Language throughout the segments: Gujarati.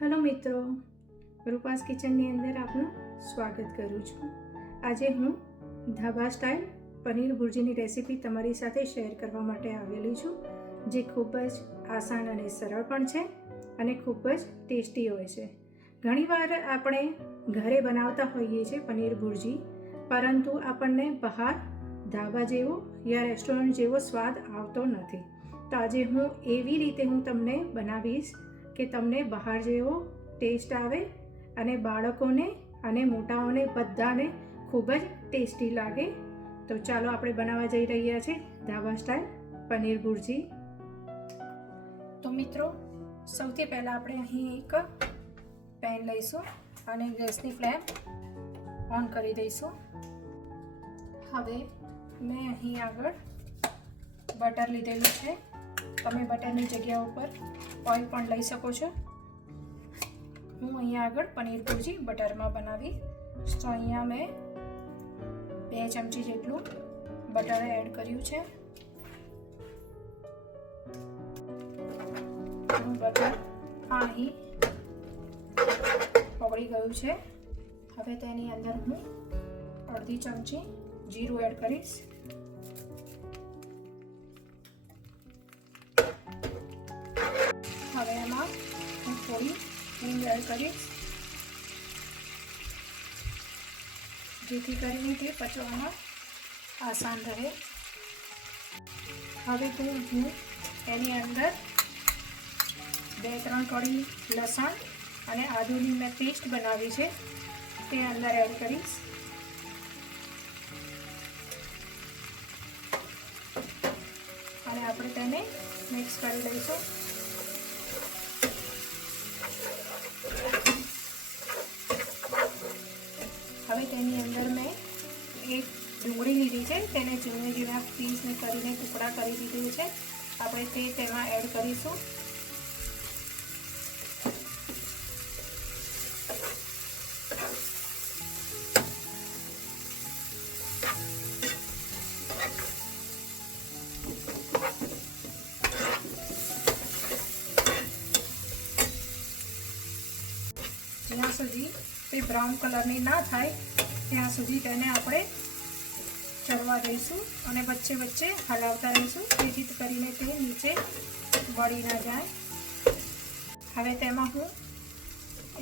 હેલો મિત્રો, રૂપાસ કિચનની અંદર આપનું સ્વાગત કરું છું। આજે હું ધાબા સ્ટાઇલ પનીર ભુરજીની રેસીપી તમારી સાથે શેર કરવા માટે આવેલી છું, જે ખૂબ જ આસાન અને સરળ પણ છે અને ખૂબ જ ટેસ્ટી હોય છે। ઘણીવાર આપણે ઘરે બનાવતા હોઈએ છીએ પનીર ભુરજી, પરંતુ આપણને બહાર ધાબા જેવો યા રેસ્ટોરન્ટ જેવો સ્વાદ આવતો નથી। તો આજે હું એવી રીતે તમને બનાવીશ કે તમને બહાર જેવો ટેસ્ટ આવે અને બાળકોને અને મોટાઓને બધાને ખૂબ જ ટેસ્ટી લાગે। તો ચાલો આપણે બનાવવા જઈ રહ્યા છીએ ધાબા સ્ટાઇલ પનીર ભુરજી। તો મિત્રો, સૌથી પહેલાં આપણે અહીં એક પેન લઈશું અને ગેસની ફ્લેમ ઓન કરી દઈશું। હવે મેં અહીં આગળ બટર લીધેલું છે, તમે બટરની જગ્યા ઉપર ઓઇલ પણ લઈ શકો છો। હું અહીંયા આગળ પનીર ભુરજી બટરમાં બનાવીશ, તો અહીંયા મેં 2 ચમચી જેટલું બટર એડ કર્યું છે। બટર અહીં ઓગળી ગયું છે। હવે તેની અંદર હું અડધી ચમચી જીરું એડ કરીશ। હવે એમાં હું થોડી હિંગ એડ કરીશ, જેથી કરીને તે પચવામાં આસાન રહે। હવે હું એની અંદર 2-3 કળી લસણ અને આદુની મેં પેસ્ટ બનાવી છે તે અંદર એડ કરીશ। અને આપણે તેને મિક્સ કરી લઈશું। હવે તેની અંદર મેં એક ડુંગળી લીધી છે, તેને ઝીણા પીસને કરીને ટુકડા કરી દીધું છે। આપણે તે તેમાં એડ કરીશું। જ્યાં સુધી તે બ્રાઉન કલરની ના થાય ત્યાં સુધી તેને આપણે ચડવા દઈશું અને વચ્ચે વચ્ચે હલાવતા રહીશું, જેથી કરીને તે નીચે બળી ના જાય। હવે તેમાં હું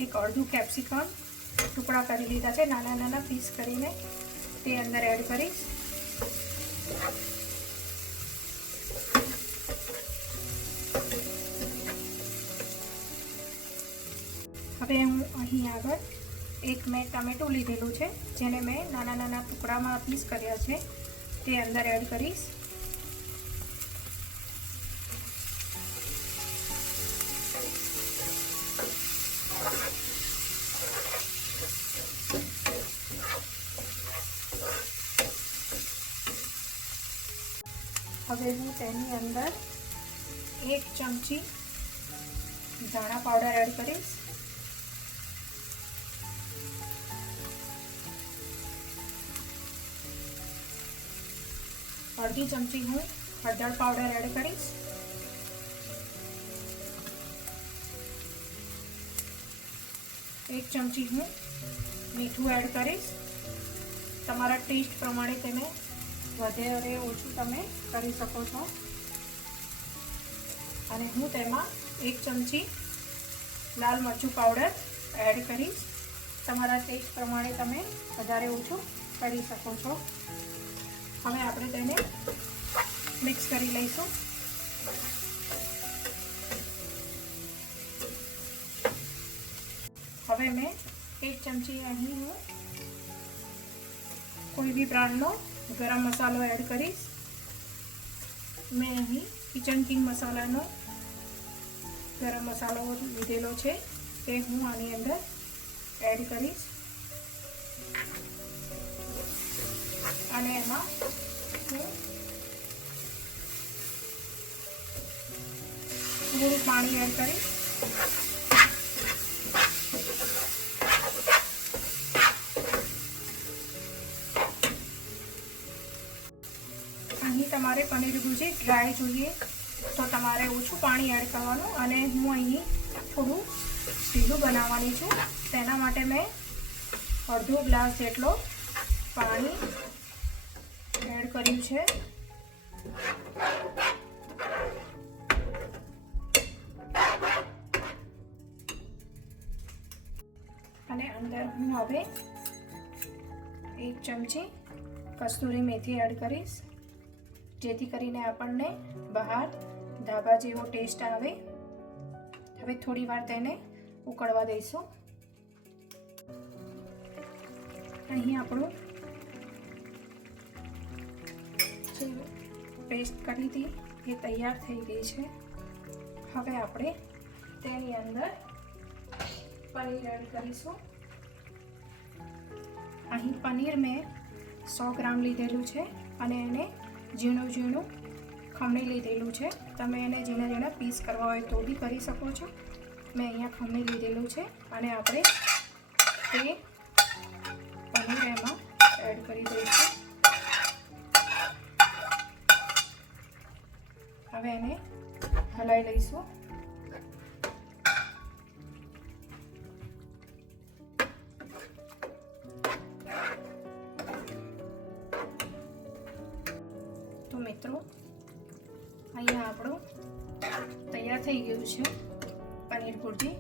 એક અડધું કેપ્સિકમ ટુકડા કરી લીધા છે, નાના નાના પીસ કરીને તે અંદર એડ કરીશ। હવે હું અહીં આગળ એક મેં ટમેટું લીધેલું છે, જેને મેં નાના નાના ટુકડામાં પીસ કર્યા છે, તે અંદર એડ કરીશ। હવે હું તેની અંદર 1 ચમચી ધાણા પાવડર એડ કરીશ। અડધી ચમચી હું હળદર પાવડર એડ કરીશ। 1 ચમચી હું મીઠું એડ કરીશ। તમારા ટેસ્ટ પ્રમાણે તેને વધારે ઓછું તમે કરી શકો છો। અને હું તેમાં 1 ચમચી લાલ મરચું પાવડર એડ કરીશ। તમારા ટેસ્ટ પ્રમાણે તમે વધારે ઓછું કરી શકો છો। હવે આપણે તેને મિક્સ કરી લઈશું। હવે મેં 1 ચમચી અહીં હું કોઈ બી બ્રાન્ડનો ગરમ મસાલો એડ કરીશ। મેં અહીં કિચન કિંગ મસાલાનો ગરમ મસાલો લીધેલો છે, તે હું આની અંદર એડ કરીશ। અને એમાં હું થોડું પાણી એડ કરીશ। અહીં તમારે પનીર ભુરજી ડ્રાય જોઈએ તો તમારે ઓછું પાણી એડ કરવાનું, અને હું અહીં થોડું ઢીલું બનાવવાની છું. તેના માટે મેં અડધો ગ્લાસ જેટલો પાણી એડ કર્યું છે. અને અંદર હું હવે 1 ચમચી કસ્તુરી મેથી એડ કરીશ, જેથી કરીને આપણને બહાર ધાબા જેવો ટેસ્ટ આવે. હવે થોડી વાર તેને ઉકળવા દઈશું. અહીં આપણું જે પેસ્ટ કરી હતી એ તૈયાર થઈ ગઈ છે. હવે આપણે તેની અંદર પનીર એડ કરીશું. અહીં પનીર મેં 100 ગ્રામ લીધેલું છે અને એને ઝીણું ઝીણું ખમણી લીધેલું છે. તમે એને ઝીણા ઝીણા પીસ કરવા હોય તો બી કરી શકો છો. મેં અહીંયા ખમણી લીધેલું છે અને આપણે તે પનીર એમાં એડ કરી દઈશું. હવે એને હલાવી લઈશું. તો મિત્રો, અહીંયા આપણું તૈયાર થઈ ગયું છે પનીર ભુરજી.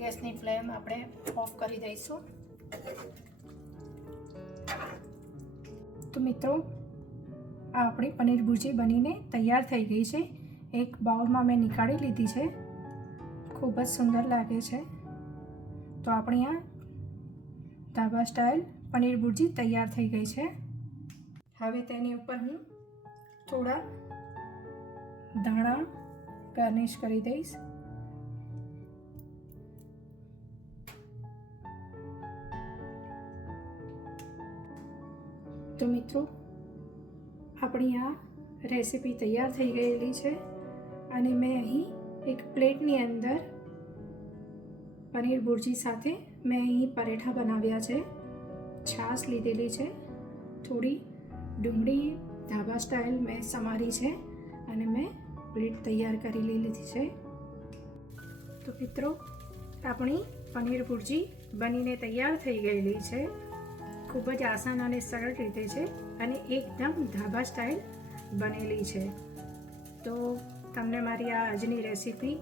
ગેસની ફ્લેમ આપણે ઓફ કરી દઈશું. તો મિત્રો, આ આપણી પનીર ભુરજી બનીને તૈયાર થઈ ગઈ છે. એક બાઉલમાં મેં નીકાળી લીધી છે. ખૂબ જ સુંદર લાગે છે. તો આપણી આ ધાબા સ્ટાઇલ પનીર ભુરજી તૈયાર થઈ ગઈ છે. હવે તેની ઉપર હું થોડા ધાણા ગાર્નિશ કરી દઈશ. તો મિત્રો, આપણી આ રેસીપી તૈયાર થઈ ગયેલી છે અને મેં અહીં એક પ્લેટની અંદર પનીર ભુરજી સાથે મેં અહીં પરેઠા બનાવ્યા છે. છાશ લીધેલી છે, થોડી ડુંગળી ધાબા સ્ટાઇલ મેં સમારી છે અને મેં પ્લેટ તૈયાર કરી લીધી છે. તો મિત્રો, આપણી પનીર ભુરજી બનીને તૈયાર થઈ ગયેલી છે. ખૂબ જ આસાન અને સરળ રીતે છે અને એકદમ ધાબા સ્ટાઇલ બનેલી છે. તો તમને મારી આ આજની રેસીપી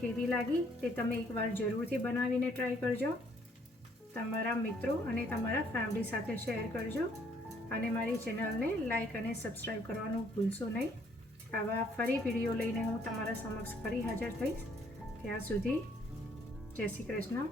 કેવી લાગી તે તમે એકવાર જરૂરથી બનાવીને ટ્રાય કરજો. તમારા મિત્રો અને તમારા ફેમિલી સાથે શેર કરજો અને મારી ચેનલને લાઈક અને સબસ્ક્રાઈબ કરવાનું ભૂલશો નહીં. આવા ફરી વિડીયો લઈને હું તમારા સમક્ષ ફરી હાજર થઈશ. ત્યાં સુધી જય શ્રી કૃષ્ણ.